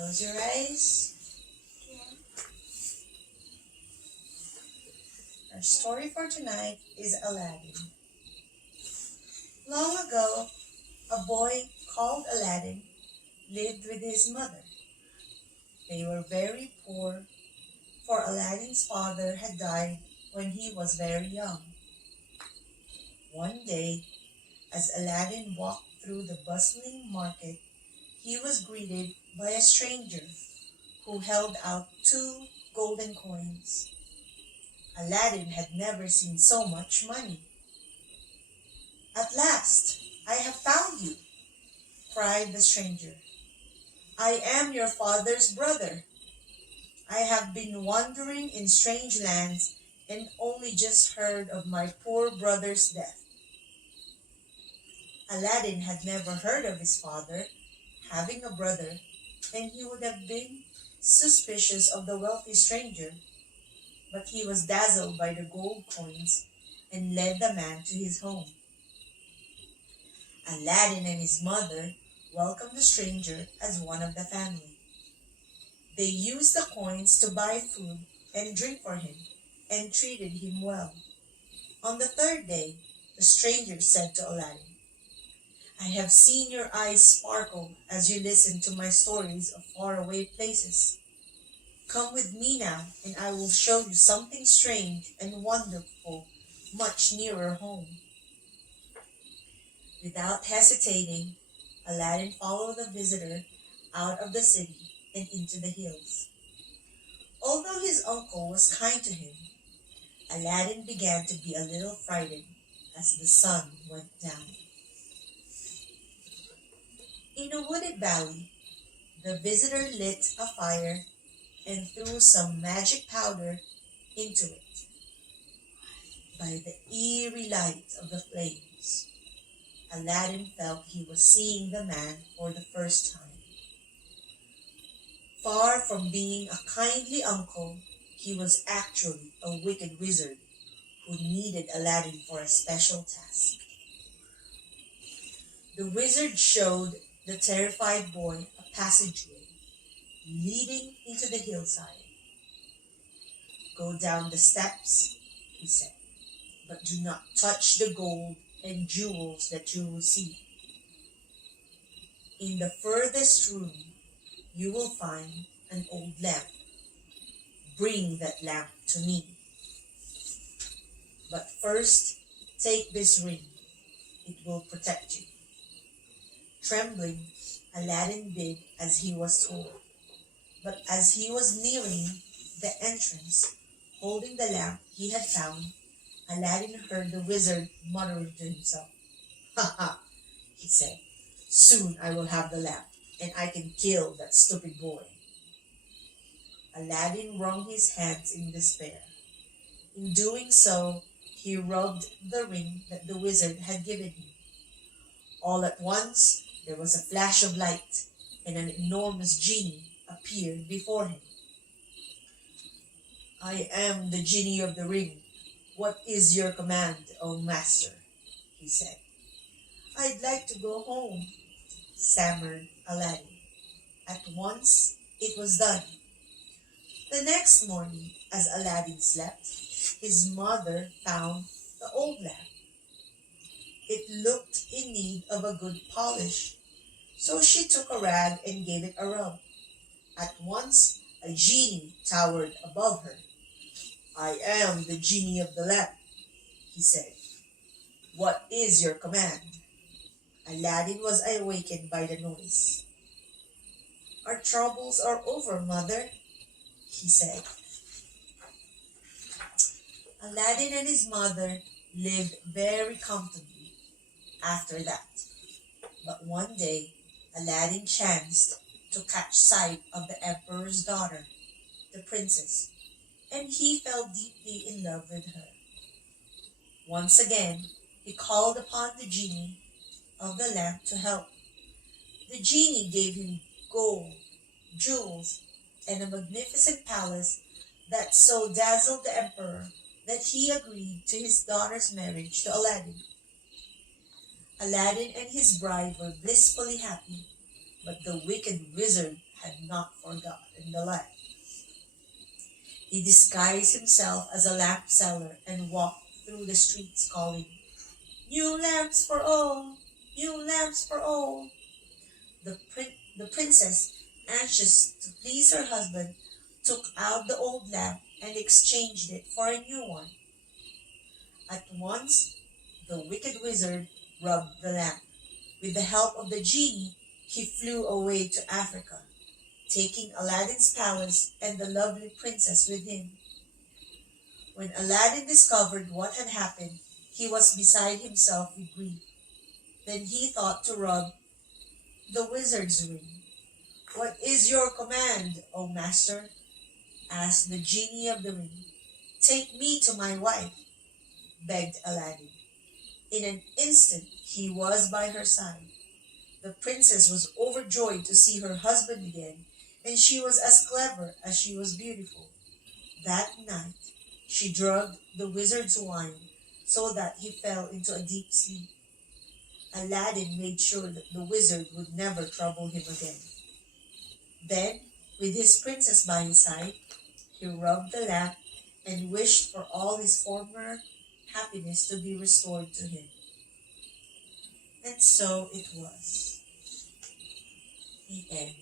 Close your eyes. Our story for tonight is Aladdin. Long ago, a boy called Aladdin lived with his mother. They were very poor, for Aladdin's father had died when he was very young. One day, as Aladdin walked through the bustling market, he was greeted by a stranger who held out 2 golden coins. Aladdin had never seen so much money. "At last, I have found you," cried the stranger. "I am your father's brother. I have been wandering in strange lands and only just heard of my poor brother's death." Aladdin had never heard of his father having a brother, and he would have been suspicious of the wealthy stranger, but he was dazzled by the gold coins and led the man to his home. Aladdin and his mother welcomed the stranger as one of the family. They used the coins to buy food and drink for him and treated him well. On the third day, the stranger said to Aladdin, "I have seen your eyes sparkle as you listen to my stories of faraway places. Come with me now, and I will show you something strange and wonderful much nearer home." Without hesitating, Aladdin followed the visitor out of the city and into the hills. Although his uncle was kind to him, Aladdin began to be a little frightened as the sun went down. In a wooded valley, the visitor lit a fire and threw some magic powder into it. By the eerie light of the flames, Aladdin felt he was seeing the man for the first time. Far from being a kindly uncle, he was actually a wicked wizard who needed Aladdin for a special task. The wizard showed the terrified boy a passageway leading into the hillside. "Go down the steps," he said, "but do not touch the gold and jewels that you will see. In the furthest room, you will find an old lamp. Bring that lamp to me. But first, take this ring. It will protect you." Trembling, Aladdin did as he was told. But as he was nearing the entrance, holding the lamp he had found, Aladdin heard the wizard muttering to himself. "Ha ha," he said. "Soon I will have the lamp, and I can kill that stupid boy." Aladdin wrung his hands in despair. In doing so, he rubbed the ring that the wizard had given him. All at once, there was a flash of light, and an enormous genie appeared before him. "I am the genie of the ring. What is your command, O master?" he said. "I'd like to go home," stammered Aladdin. At once, it was done. The next morning, as Aladdin slept, his mother found the old lamp. It looked in need of a good polish, so she took a rag and gave it a rub. At once, a genie towered above her. "I am the genie of the lamp," he said. "What is your command?" Aladdin was awakened by the noise. "Our troubles are over, mother," he said. Aladdin and his mother lived very comfortably after that. But one day, Aladdin chanced to catch sight of the emperor's daughter, the princess, and he fell deeply in love with her. Once again, he called upon the genie of the lamp to help. The genie gave him gold, jewels, and a magnificent palace that so dazzled the emperor that he agreed to his daughter's marriage to Aladdin. Aladdin and his bride were blissfully happy, but the wicked wizard had not forgotten the light. He disguised himself as a lamp seller and walked through the streets calling, "New lamps for all! New lamps for all!" The princess, anxious to please her husband, took out the old lamp and exchanged it for a new one. At once, the wicked wizard rubbed the lamp. With the help of the genie, he flew away to Africa, taking Aladdin's palace and the lovely princess with him. When Aladdin discovered what had happened, he was beside himself with grief. Then he thought to rub the wizard's ring. "What is your command, O master?" asked the genie of the ring. "Take me to my wife," begged Aladdin. In an instant he was by her side. The princess was overjoyed to see her husband again, and she was as clever as she was beautiful. That night she drugged the wizard's wine so that he fell into a deep sleep. Aladdin made sure that the wizard would never trouble him again. Then, with his princess by his side, he rubbed the lamp and wished for all his former happiness to be restored to him. And so it was. The end.